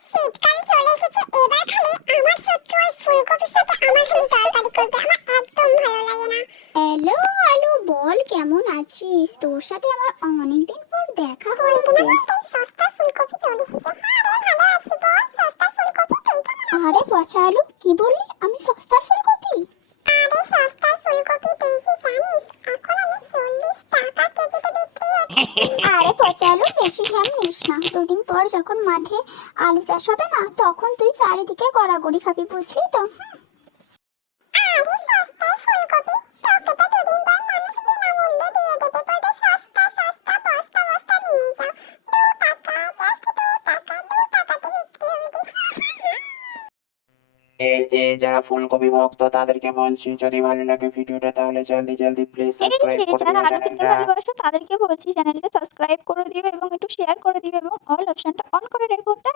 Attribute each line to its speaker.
Speaker 1: শীতকাল চলে এসেছে এবার খালি আমার শত্রু ওই ফুলকপির সাথে আমার খালি তরকারি করবে আমার একদম ভালো লাগে না।
Speaker 2: হ্যালো আলু বল কেমন আছিস? তোর সাথে আমার অনেকদিন পর দেখা হয়েছে।
Speaker 1: সস্তা ফুলকপি চলে এসেছে। হ্যাঁ রে ভালো আছি বল সস্তা ফুলকপি তুই কেমন
Speaker 2: আরে পচা আলু কি বললি? আমি সস্তার ফুলকপি?
Speaker 1: আরে সস্তা ফুলকপি তুই কি জানিস? এখন আমি চল্লিশ টাকা কেজিতে বিক্রি হচ্ছে।
Speaker 2: পচা বেশি ঘ্যাম নিস না দুদিন পর যখন মাঠে আলু চাষ হবে না, তখন তুই চারিদিকে গড়াগড়ি খাবি, বুঝলি তো হুম।
Speaker 3: এই যে যারা ফুলকপি ভক্ত তাদেরকে বলছি যদি ভালো লাগে ভিডিওটা তাহলে জলদি জলদি প্লিজ সাবস্ক্রাইব করে দিও চ্যানেলটা।
Speaker 4: ভালোবাসো তাদেরকে বলছি চ্যানেলটা সাবস্ক্রাইব করে দিও এবং একটু শেয়ার করে দিও এবং অল অপশনটা অন করে রেখো। ওটা